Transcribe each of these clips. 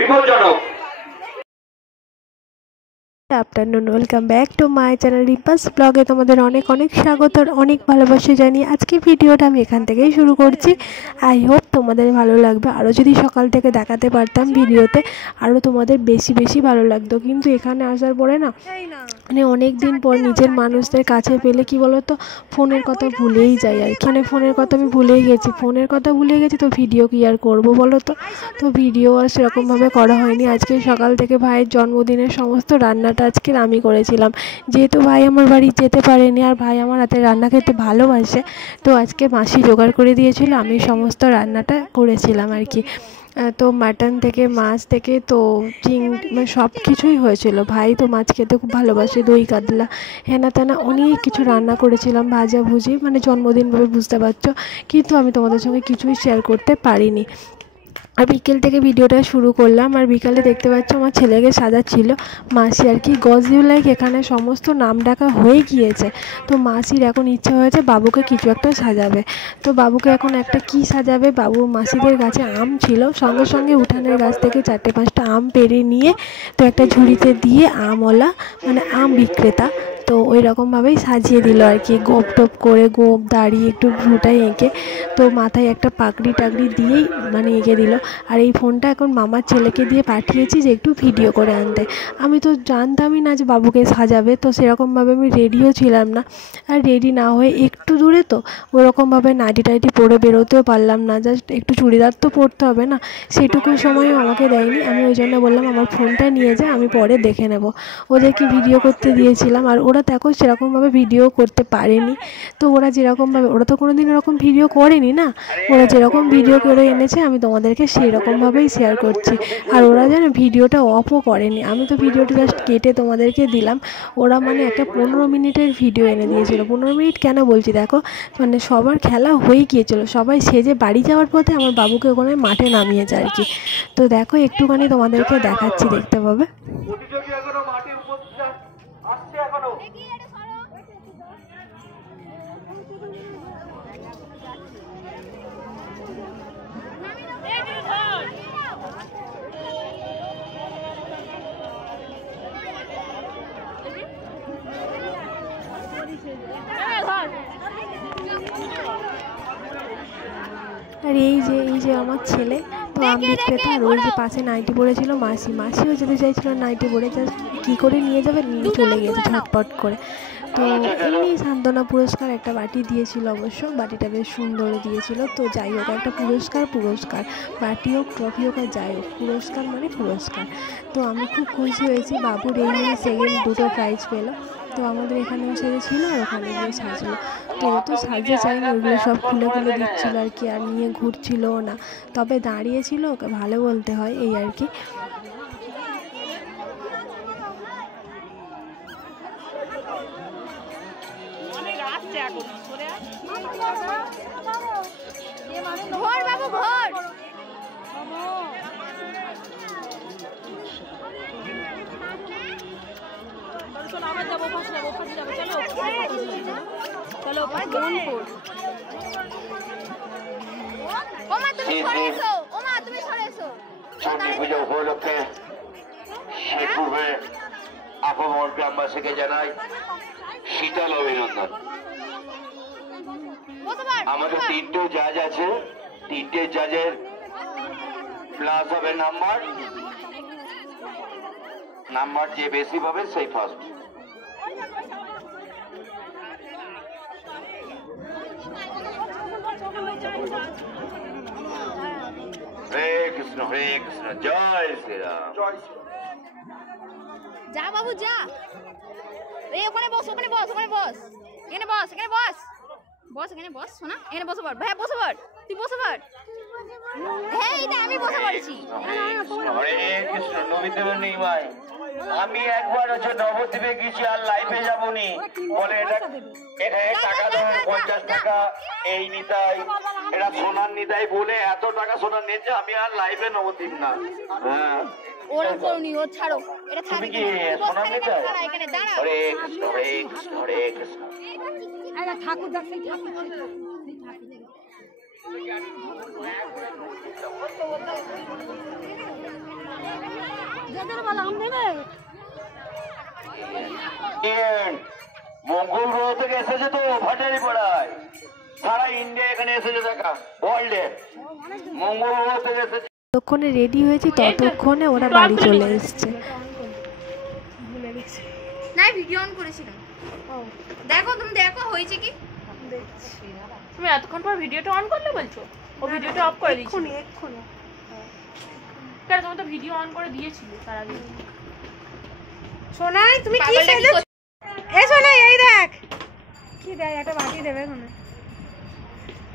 বিপজ্জনক। Afternoon welcome back to my channel Rimpa's ब्लगे तुम्हारे अनेक अनेक स्वागत और अनेक भालोबासा जानिए आज के भिडियोटा आमि एखान थेकेई शुरू करछि। आई होप तुम्हादेर भालो लागबे। आरो जोदि सकाल थेके देखाते पारताम भिडियोते आरो तुम्हादेर बेशी बेशी भालो लागतो, किन्तु एखाने आसार परे ना মানে অনেক দিন পর নিজের মানুষদের কাছে পেলে কি বলতো ফোনের কথা ভুলেই যাই আর কি। মানে ফোনের কথা আমি ভুলেই গেছি, ফোনের কথা ভুলে গেছি তো ভিডিও কি আর করবো বলো তো। তো ভিডিও আর সেরকমভাবে করা হয়নি। আজকে সকাল থেকে ভাইয়ের জন্মদিনের সমস্ত রান্নাটা আজকে আমি করেছিলাম, যেহেতু ভাই আমার বাড়ি যেতে পারেনি আর ভাই আমার হাতে রান্না খেতে ভালোবাসে, তো আজকে মাসি জোগাড় করে দিয়েছিল, আমি সমস্ত রান্নাটা করেছিলাম আর কি। তো মাটন থেকে মাছ থেকে তো চিংড়ি সব কিছুই হয়েছিল। ভাই তো মাছ খেতে খুব ভালোবাসে, দই কাতলা হেনা তেনা অনেক কিছু রান্না করেছিলাম, ভাজা ভুজি, মানে জন্মদিন ভাবে বুঝতে পারছো। কিন্তু আমি তোমাদের সঙ্গে কিছুই শেয়ার করতে পারিনি। আর বিকেল থেকে ভিডিওটা শুরু করলাম। আর বিকালে দেখতে পাচ্ছ আমার ছেলেকে সাজাচ্ছিল মাসি আর কি। গজদিউলাইক এখানে সমস্ত নাম ডাকা হয়ে গিয়েছে, তো মাসির এখন ইচ্ছা হয়েছে বাবুকে কিছু একটা সাজাবে। তো বাবুকে এখন একটা কি সাজাবে, বাবুর মাসিদের গাছে আম ছিল, সঙ্গে সঙ্গে উঠানের গাছ থেকে 4-5টা আম পেড়ে নিয়ে তো একটা ঝুড়িতে দিয়ে আমওয়ালা মানে আম বিক্রেতা তো ওই রকমভাবেই সাজিয়ে দিল আর কি। গোপ টোপ করে, গোপ দাড়ি একটু ভ্রুটাই এঁকে, তো মাথায় একটা পাগড়ি টাগড়ি দিয়েই মানে এঁকে দিল। আর এই ফোনটা এখন মামার ছেলেকে দিয়ে পাঠিয়েছি যে একটু ভিডিও করে আনতে। আমি তো জানতামই না যে বাবুকে সাজাবে, তো সেরকমভাবে আমি রেডিও ছিলাম না। আর রেডি না হয়ে একটু দূরে তো ওরকমভাবে নাইটি টাইটি পরে বেরোতেও পারলাম না, জাস্ট একটু চুড়িদার তো পরতে হবে না, সেটুকু সময়ও আমাকে দেয়নি। আমি ওই জন্য বললাম আমার ফোনটা নিয়ে যা, আমি পরে দেখে নেব। ওদেরকে ভিডিও করতে দিয়েছিলাম আর ওরা দেখো সেরকমভাবে ভিডিও করতে পারেনি। তো ওরা যেরকমভাবে, ওরা তো কোনো দিন এরকম ভিডিও করেনি না, ওরা যেরকম ভিডিও করে এনেছে আমি তোমাদেরকে সেই রকমভাবেই শেয়ার করছি। আর ওরা যেন ভিডিওটা অফও করেনি, আমি তো ভিডিওটা জাস্ট কেটে তোমাদেরকে দিলাম। ওরা মানে একটা 15 মিনিটের ভিডিও এনে দিয়েছিল। 15 মিনিট কেন বলছি দেখো, মানে সবার খেলা হয়ে গিয়েছিলো, সবাই সেজে বাড়ি যাওয়ার পথে আমার বাবুকে ওখানে মাঠে নামিয়েছে আর কি। তো দেখো একটুখানি তোমাদেরকে দেখাচ্ছি, দেখতে পাবে। আর এই যে আমার ছেলে তো আম বিক্রেতা, আর ওই যে পাশে নাইটি পরেছিল মাসিও যেতে চাইছিল নাইটি পরে, জাস্ট কী করে নিয়ে যাবে, নিয়ে চলে গেছে ঝটপট করে। তো এমনি সান্ত্বনা পুরস্কার একটা বাটি দিয়েছিল, অবশ্য বাটিটা বেশ সুন্দর দিয়েছিল। তো যাই হোক, একটা পুরস্কার বাটি হোক ট্রফি হোক আর যাই হোক, পুরস্কার মানে পুরস্কার। তো আমি খুব খুশি হয়েছি, বাবুর এই নিয়ে সেকেন্ড 2টো প্রাইজ পেলো। তো আমাদের এখানেও সেজেছিলো আর ওখানে গিয়ে সাজলো। তো ও তো সাজতে চাইনি, ওইগুলো সব খুলে খুলে দিচ্ছিলো আর কি, আর নিয়ে ঘুরছিলও না, তবে দাঁড়িয়েছিল, ওকে ভালো বলতে হয় এই আর কি। চণ্ডী পুজো উপলক্ষে শেরপুরে আপামর গ্রামবাসীকে জানাই শীতল অভিনন্দন। আমাদের 3টে জাজ আছে, 3টে জাজের প্লাস হবে নাম্বার যে বেশি পাবে সেই ফার্স্ট। হরে কৃষ্ণ জয় শ্রীরাম। যা বাবু যা, এই ওখানে বস এখানে বস শোনা, এখানে বসে পড় ভাই, বসে পড়, তুই বসে পড়। হ্যাঁ এই আমি বসে পড়েছি। হরে কৃষ্ণ নবদ্বীপে নেই ভাই, আমি একবার হচ্ছে নবদ্বীপে গেছি আর লাইফে যাবনি বলে এটা টাকা দাও 50 টাকা এই নিতাই, এটা সোনার নিতাই বলে এত টাকা সোনার নিচ্ছে, আমি আর লাইফে নবদ্বীপ না। হ্যাঁ ওরা করুনি, ও ছাড়ো, এটা তুমি কি সোনার নিতাই? হরে কৃষ্ণ ঠাকুর দেখছি, মঙ্গল গ্রহ থেকে এসেছে তো ভাটারি পড়ায়, সারা ইন্ডিয়া এখানে এসেছে দেখা, ওয়ার্ল্ডে মঙ্গল গ্রহ থেকে এসেছে। যতক্ষণে রেডি হয়েছি ততক্ষণে ওরা বাড়ি চলে এসছে। না ভিডিও অন করেছিলাম, দেখো তুমি দেখো হয়েছে কি। তুমি এতক্ষণ পর ভিডিওটা অন করলে বলছো? ও ভিডিওটা অফ করে দিয়েছি এক্ষুনি। কেন, তুমি তো ভিডিও অন করে দিয়েছিলে তার আগে। সোনাই তুমি কি সেজে? এ সোনাই এই দেখ কি দেয়, একটা বাটি দেবে ওখানে,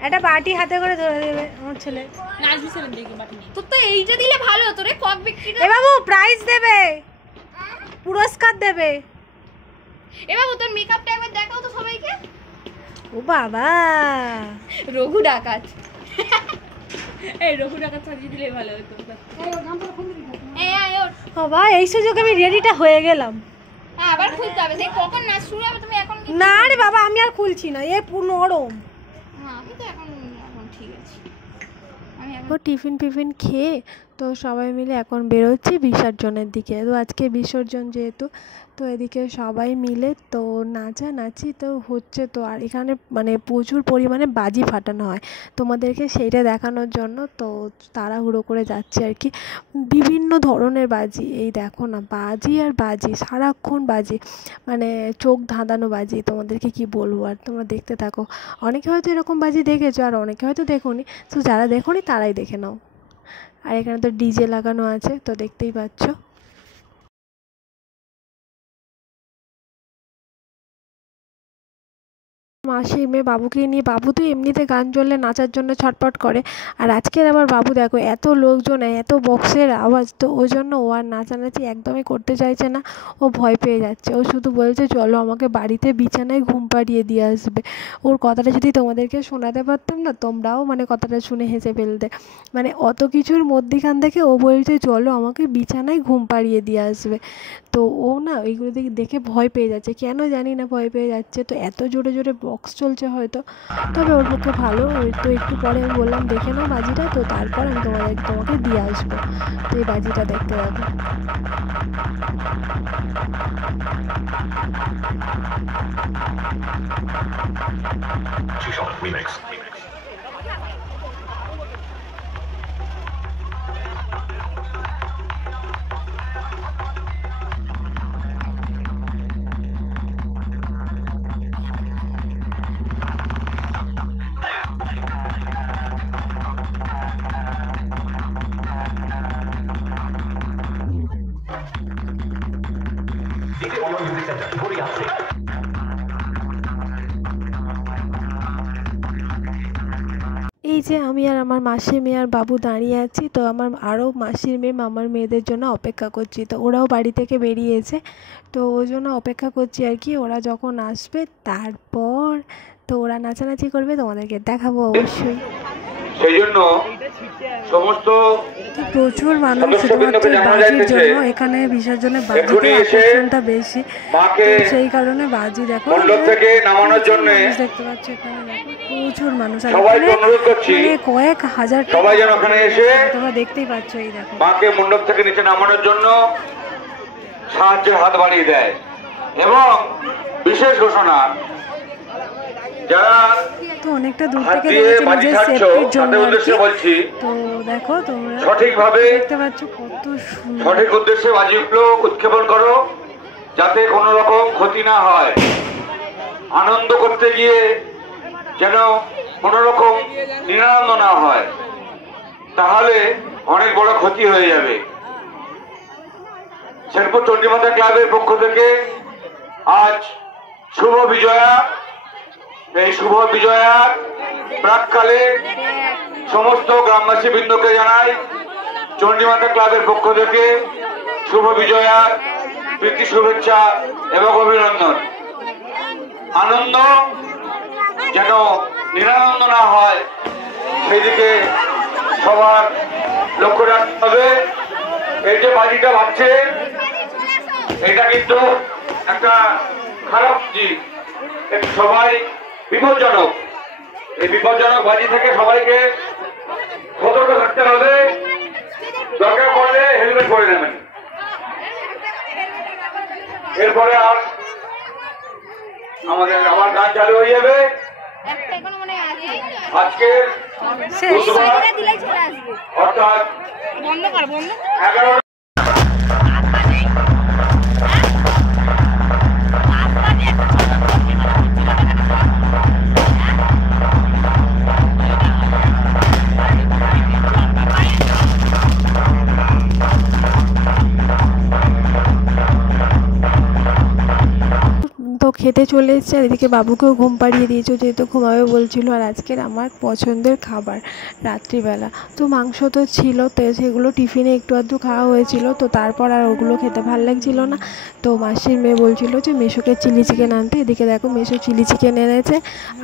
একটা বাটি হাতে করে ধরে দেবে আমার ছেলে। নাচবি সেলেন দেখি বাটি নিয়ে। তোর তো এইটা দিলে ভালো হতো রে, কক বিক্রিটা। এ বাবু প্রাইজ দেবে, পুরস্কার দেবে। এ বাবু তোর মেকআপটা একবার দেখাও তো সবাইকে। ও বাবা, রঘু ডাকাত। এই রঘু ডাকাত সাজিয়ে দিলে ভালো হতো। এই আয় ওঠ। বাবা এই সুযোগে আমি রেডিটা হয়ে গেলাম। হ্যাঁ আবার খুলতে হবে, সেই কখন নাচ শুরু হবে তুমি এখন কি? না রে বাবা আমি আর খুলছি না, এ পুরো নরম। হ্যাঁ আমি তো এখন ঠিক আছে। আমি এখন তো টিফিন খেয়ে তো সবাই মিলে এখন বেরোচ্ছি বিসর্জনের দিকে। তো আজকে বিসর্জন যেহেতু, তো এদিকে সবাই মিলে তো নাচানাচি তো হচ্ছে। তো আর এখানে মানে প্রচুর পরিমাণে বাজি ফাটানো হয়, তোমাদেরকে সেইটা দেখানোর জন্য তো তাড়াহুড়ো করে যাচ্ছি আর কি। বিভিন্ন ধরনের বাজি, এই দেখো না বাজি আর বাজি, সারাক্ষণ বাজি, মানে চোখ ধাঁধানো বাজি। তোমাদেরকে কি বলবো, আর তোমরা দেখতে থাকো। অনেকে হয়তো এরকম বাজি দেখেছো আর অনেকে হয়তো দেখোনি, তো যারা দেখোনি তারাই দেখে নাও। আর এখানে তো ডিজে লাগানো আছে, তো দেখতেই পাচ্ছ। মাসির মেয়ে বাবুকে নিয়ে, বাবু তো এমনিতে গান চললে নাচার জন্য ছটপট করে, আর আজকের আবার বাবু দেখো এত লোকজন, এত বক্সের আওয়াজ, তো ওই জন্য ও আর নাচানাচি একদমই করতে চাইছে না, ও ভয় পেয়ে যাচ্ছে। ও শুধু বলছে চলো আমাকে বাড়িতে বিছানায় ঘুম পাড়িয়ে দিয়ে আসবে। ওর কথাটা যদি তোমাদেরকে শোনাতে পারতাম না, তোমরাও মানে কথাটা শুনে হেসে ফেলতে। মানে অত কিছুর মধ্যিখান থেকে ও বলছে চলো আমাকে বিছানায় ঘুম পাড়িয়ে দিয়ে আসবে। তো ও না ওইগুলো দেখে ভয় পেয়ে যাচ্ছে, কেন জানি না ভয় পেয়ে যাচ্ছে। তো এত জোরে জোরে বক্স চলছে হয়তো, তবে ওর পক্ষে ভালো। ওই তো একটু পরে আমি বললাম দেখে নাও বাজিটা, তো তারপর আমি তোমাকে দিয়ে আসবো। তো এই বাজিটা দেখতে পাবো। এই যে আমি আর আমার মাসির মেয়ে আর বাবু দাঁড়িয়ে আছি, তো আমার আরও মাসির মেয়ে মামার মেয়েদের জন্য অপেক্ষা করছি। তো ওরাও বাড়ি থেকে বেরিয়েছে, তো ওই জন্য অপেক্ষা করছি আর কি। ওরা যখন আসবে তারপর তো ওরা নাচানাচি করবে, তোমাদেরকে দেখাবো অবশ্যই। সেই জন্য সমস্ত প্রচুর মানুষ শুধুমাত্র বাজির জন্য এখানে বিসর্জনের বাজিতে আকর্ষণটা বেশি, তো সেই কারণে বাজি দেখো থেকে নামানোর জন্য দেখতে পাচ্ছ এখানে দেখো প্রচুর মানুষ, আর সবাইকে অনুরোধ করছি মানে কয়েক হাজার সবাই যেন ওখানে এসে তোমরা দেখতেই পাচ্ছ। এই দেখো মাকে মণ্ডপ থেকে নিচে নামানোর জন্য সাহায্যের হাত বাড়িয়ে দেয়। এবং বিশেষ ঘোষণা, যারা তো অনেকটা দূর থেকে দেখেছো নিজের সেফটির জন্য আর কি। তো দেখো তোমরা সঠিকভাবে দেখতে পাচ্ছ কত সুন্দর। সঠিক উদ্দেশ্যে বাজিগুলো উৎক্ষেপণ করো, যাতে কোনো রকম ক্ষতি না হয়। আনন্দ করতে গিয়ে যেন কোনো রকম নিরানন্দ না হয়, তাহলে অনেক বড় ক্ষতি হয়ে যাবে। শেরপুর চণ্ডীমাতা ক্লাবের পক্ষ থেকে আজ শুভ বিজয়া। এই শুভ বিজয়ার প্রাককালে সমস্ত গ্রামবাসী বৃন্দকে জানাই চণ্ডীমাতা ক্লাবের পক্ষ থেকে শুভ বিজয়ার প্রীতি শুভেচ্ছা এবং অভিনন্দন। আনন্দ যেন নিরানন্দ না হয়, সেই দিকে সবার লক্ষ্য রাখতে হবে। এই যে বাজিটা ভাবছে, এটা কিন্তু একটা খারাপ জিনিস, সবাই বিপজ্জনক। এই বিপজ্জনক বাজি থেকে সবাইকে সতর্ক থাকতে হবে। দরকার পড়লে হেলমেট পরে নেবেন। এরপরে আর আমার গান চালু হয়ে যাবে। আজকের অর্থাৎ 11 তো খেতে চলে এসেছে। আর এদিকে বাবুকেও ঘুম পাড়িয়ে দিয়েছো, যেহেতু ঘুমাবে বলছিল। আর আজকের আমার পছন্দের খাবার রাত্রিবেলা তো মাংস তো ছিল, তো সেগুলো টিফিনে একটু আধটু খাওয়া হয়েছিল। তো তারপর আর ওগুলো খেতে ভালো লাগছিল না। তো মাসির মেয়ে বলছিল যে মেশোকে চিলি চিকেন আনতে। এদিকে দেখো মেশো চিলি চিকেন এনেছে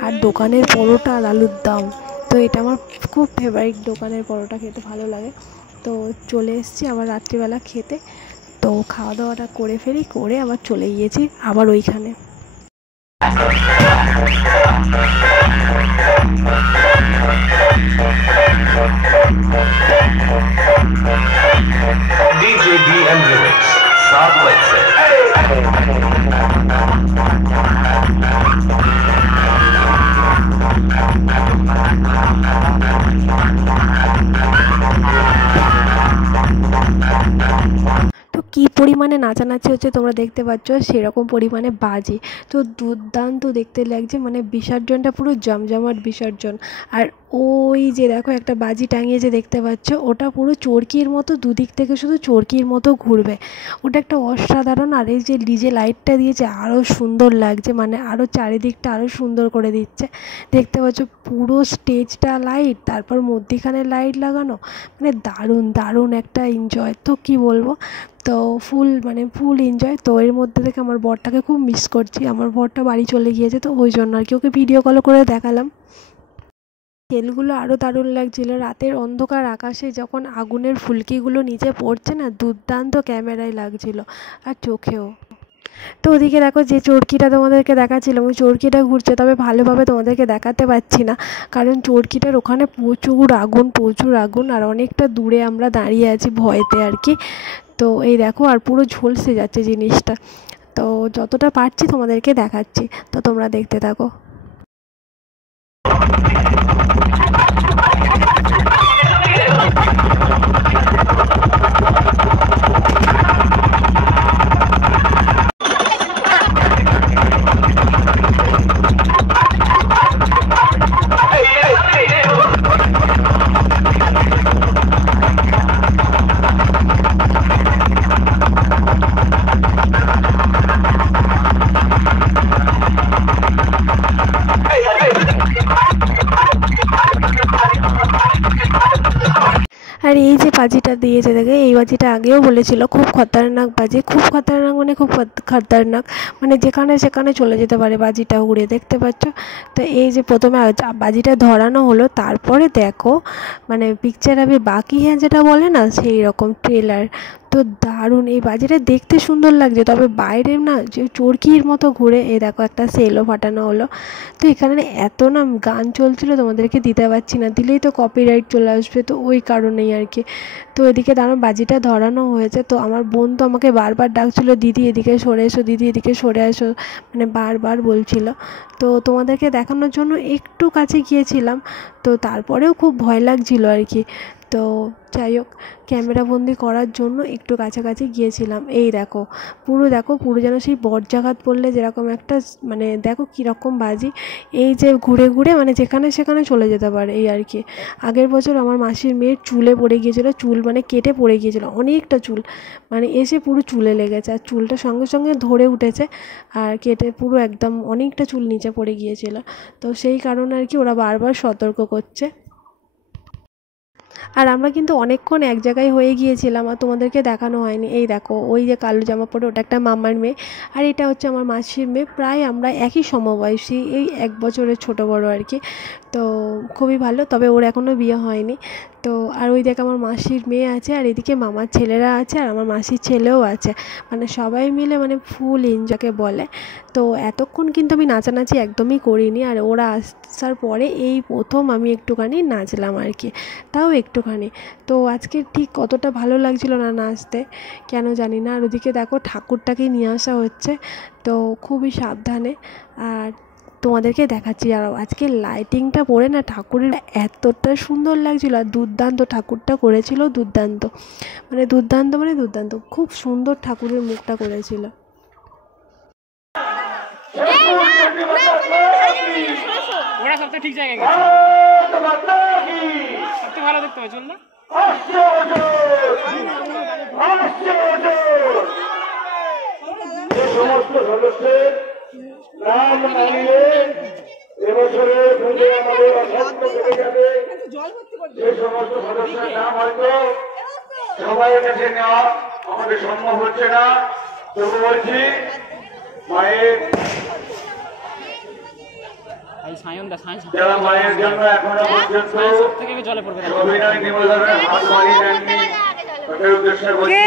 আর দোকানের পরোটা আর আলুর দম। তো এটা আমার খুব ফেভারিট, দোকানের পরোটা খেতে ভালো লাগে। তো চলে এসেছি আবার রাত্রিবেলা খেতে। তো খাওয়া দাওয়াটা করে ফেলি, করে আবার চলে গিয়েছি আবার ওইখানে। DJ DM Lyrics, Saad Wexler. কী পরিমাণে নাচানাচি হচ্ছে তোমরা দেখতে পাচ্ছ, সেরকম পরিমাণে বাজে। তো দুর্দান্ত দেখতে লাগছে, মানে বিসর্জনটা পুরো জমজমাট বিসর্জন। আর ওই যে দেখো একটা বাজি টাঙিয়েছে দেখতে পাচ্ছ, ওটা পুরো চরকির মতো, দুদিক থেকে শুধু চরকির মতো ঘুরবে। ওটা একটা অসাধারণ। আর এই যে ডিজে লাইটটা দিয়েছে আরও সুন্দর লাগছে, মানে আরও চারিদিকটা আরও সুন্দর করে দিচ্ছে। দেখতে পাচ্ছ পুরো স্টেজটা লাইট, তারপর মধ্যিখানে লাইট লাগানো, মানে দারুণ দারুণ একটা এনজয়। তো কি বলবো, তো ফুল এনজয়। তো এর মধ্যে থেকে আমার বরটাকে খুব মিস করছি। আমার বরটা বাড়ি চলে গিয়েছে, তো ওই জন্য আর কি ওকে ভিডিও কল করে দেখালাম। তেলগুলো আরও দারুণ লাগছিলো। রাতের অন্ধকার আকাশে যখন আগুনের ফুলকিগুলো নিচে পড়ছে না, দুর্দান্ত ক্যামেরায় লাগছিলো আর চোখেও। তো ওদিকে দেখো যে চরকিটা তোমাদেরকে দেখাচ্ছিলাম, ওই চরকিটা ঘুরছে, তবে ভালোভাবে তোমাদেরকে দেখাতে পারছি না, কারণ চরকিটার ওখানে প্রচুর আগুন। আর অনেকটা দূরে আমরা দাঁড়িয়ে আছি ভয়েতে আর কি। তো এই দেখো আর পুরো ঝলসে যাচ্ছে জিনিসটা। তো যতটা পারছি তোমাদেরকে দেখাচ্ছি, তো তোমরা দেখতে থাকো। আর এই যে বাজিটা দিয়েছে দেখে, এই বাজিটা আগেও বলেছিল খুব খতরনাক বাজি। খুব খতরনাক মানে খুব খতরনাক, মানে যেখানে সেখানে চলে যেতে পারে বাজিটা উড়ে, দেখতে পাচ্ছ। তো এই যে প্রথমে বাজিটা ধরানো হলো, তারপরে দেখো মানে পিকচার আবে বাকি হ্যাঁ যেটা বলে না, সেই রকম ট্রেলার। তো দারুণ, এই বাজিটা দেখতে সুন্দর লাগছে, তবে বাইরে না যে চরকির মতো ঘুরে। এই দেখো একটা সেলও ফাটানো হলো। তো এখানে এত না গান চলছিলো, তোমাদেরকে দিতে পারছি না, দিলেই তো কপিরাইট চলে আসবে, তো ওই কারণেই আর কি। তো এদিকে দাঁড়ানো বাজিটা ধরানো হয়েছে। তো আমার বোন তো আমাকে বারবার ডাকছিলো, দিদি এদিকে সরে এসো, দিদি এদিকে সরে আসো, মানে বারবার বলছিল। তো তোমাদেরকে দেখানোর জন্য একটু কাছে গিয়েছিলাম, তো তারপরেও খুব ভয় লাগছিল আর কি। তো যাই হোক, ক্যামেরাবন্দি করার জন্য একটু কাছাকাছি গিয়েছিলাম। এই দেখো পুরো যেন সেই বজ্রাঘাত পড়লে যেরকম একটা, মানে দেখো কীরকম বাজি। এই যে ঘুরে ঘুরে মানে যেখানে সেখানে চলে যেতে পারে এই আর কি। আগের বছর আমার মাসির মেয়ের চুলে পড়ে গিয়েছিলো, চুল মানে কেটে পড়ে গিয়েছিলো, অনেকটা চুল, মানে এসে পুরো চুলে লেগেছে, আর চুলটা সঙ্গে সঙ্গে ধরে উঠেছে, আর কেটে পুরো একদম অনেকটা চুল নিচে পড়ে গিয়েছিলো। তো সেই কারণে আর কি ওরা বারবার সতর্ক করছে। আর আমরা কিন্তু অনেকক্ষণ এক জায়গায় হয়ে গিয়েছিলাম, আর তোমাদেরকে দেখানো হয়নি। এই দেখো ওই যে কালো জামা পরে, ওটা একটা মামার মেয়ে, আর এটা হচ্ছে আমার মাসির মেয়ে। প্রায় আমরা একই সমবয়সী, এই 1 বছরের ছোটো বড়ো আর কি। তো খুবই ভালো, তবে ওর এখনও বিয়ে হয়নি। তো আর ওই দেখ আমার মাসির মেয়ে আছে, আর এদিকে মামার ছেলেরা আছে, আর আমার মাসির ছেলেও আছে, মানে সবাই মিলে মানে ফুল এনজয়কে বলে। তো এতক্ষণ কিন্তু আমি নাচানাচি একদমই করিনি, আর ওরা আসার পরে এই প্রথম আমি একটুখানি নাচলাম আর কি, তাও একটুখানি। তো আজকে ঠিক কতটা ভালো লাগছিল না নাচতে, কেন জানি না। আর ওদিকে দেখো ঠাকুরটাকে নিয়ে আসা হচ্ছে, তো খুবই সাবধানে। আর তোমাদেরকে দেখাচ্ছি, আর আজকে লাইটিংটা পড়ে না ঠাকুরের এতটা সুন্দর লাগছিল, আর দুর্দান্ত ঠাকুরটা করেছিল, দুর্দান্ত মানে দুর্দান্ত মানে দুর্দান্ত, খুব সুন্দর ঠাকুরের মুখটা করেছিল। ওরা সব তো ঠিক জায়গায় গেছে, সব তো ভালো দেখতে হবে, চল না। সমস্ত সদস্যের নাম মানিয়ে এবছরের পুজো আমাদের অসাধ্য কেটে যাবে। যে সমস্ত সদস্যের নাম হয়তো সবাইয়ের কাছে নেওয়া আমাদের সম্ভব হচ্ছে না, তবু বলছি মায়ের যারা মায়ের জন্য এখনো পর্যন্ত অভিনয় নিবেদনের হাত বাড়িয়ে দেননি, তাদের উদ্দেশ্য বলছি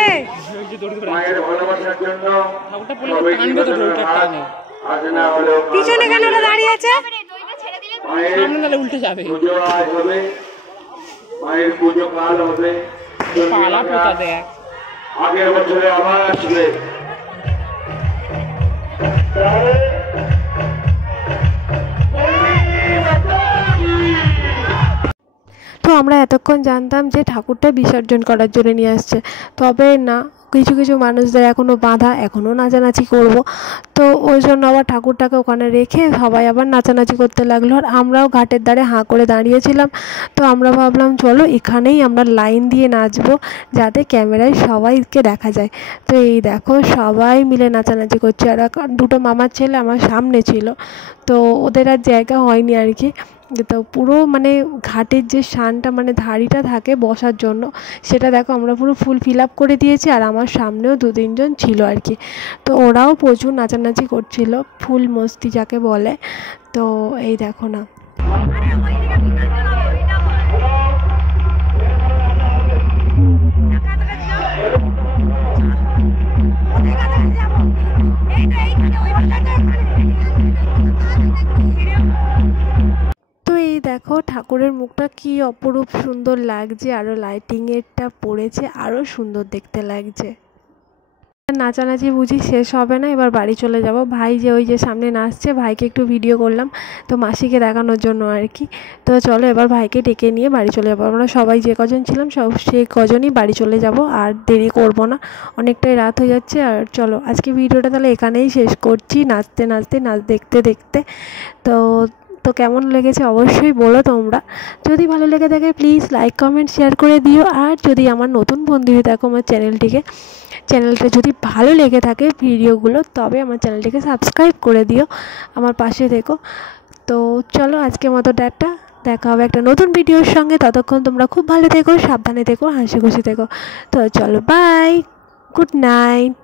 মায়ের ভালোবাসার জন্য আজ না হলেও পিছনে কেন ওরা দাঁড়িয়ে আছে? মায়ের উল্টে যাবে, পুজো আজ হবে, মায়ের পুজো কাল হবে, পালা পোতা দেখ, আগের বছরে আবার আসবে। তো আমরা এতক্ষণ জানতাম যে ঠাকুরটা বিসর্জন করার জন্য নিয়ে আসছে, তবে না, কিছু কিছু মানুষদের এখনও বাঁধা, এখনও নাচানাচি করব। তো ওই জন্য আবার ঠাকুরটাকে ওখানে রেখে সবাই আবার নাচানাচি করতে লাগলো। আর আমরাও ঘাটের ধারে হাঁ করে দাঁড়িয়েছিলাম। তো আমরা ভাবলাম চলো এখানেই আমরা লাইন দিয়ে নাচবো, যাতে ক্যামেরায় সবাইকে দেখা যায়। তো এই দেখো সবাই মিলে নাচানাচি করছে, আর দুটো মামার ছেলে আমার সামনে ছিল, তো ওদের আর জায়গা হয়নি আর কি। তো পুরো মানে ঘাটের যে শানটা মানে ধাড়িটা থাকে বসার জন্য, সেটা দেখো আমরা পুরো ফুল ফিল আপ করে দিয়েছি। আর আমার সামনেও 2-3 জন ছিল আর কি, তো ওরাও প্রচুর নাচানাচি করছিল, ফুল মস্তি যাকে বলে। তো এই দেখো না, এই দেখো ঠাকুরের মুখটা কি অপরূপ সুন্দর লাগছে, আরও লাইটিংয়েরটা পড়েছে, আরও সুন্দর দেখতে লাগছে। নাচানাচি বুঝি শেষ হবে না, এবার বাড়ি চলে যাব। ভাই যে ওই যে সামনে নাচছে, ভাইকে একটু ভিডিও করলাম, তো মাসিকে দেখানোর জন্য আর কি। তো চলো এবার ভাইকে ডেকে নিয়ে বাড়ি চলে যাবো। আমরা সবাই যে কজন ছিলাম সব সেই কজনই বাড়ি চলে যাব, আর দেরি করব না, অনেকটাই রাত হয়ে যাচ্ছে। আর চলো আজকে ভিডিওটা তাহলে এখানেই শেষ করছি, নাচতে নাচতে নাচ দেখতে দেখতে। তো কেমন লেগেছে অবশ্যই বলো তোমরা। যদি ভালো লেগে থাকে প্লিজ লাইক কমেন্ট শেয়ার করে দিও। আর যদি আমার নতুন বন্ধু হয়ে থাকো আমার চ্যানেলটা যদি ভালো লেগে থাকে ভিডিওগুলো, তবে আমার চ্যানেলটিকে সাবস্ক্রাইব করে দিও, আমার পাশে থেকো। তো চলো আজকের মতো টাটা, দেখা হবে একটা নতুন ভিডিওর সঙ্গে। ততক্ষণ তোমরা খুব ভালো থেকো, সাবধানে থেকো, হাসি খুশি থেকো। তো চলো বাই, গুড নাইট।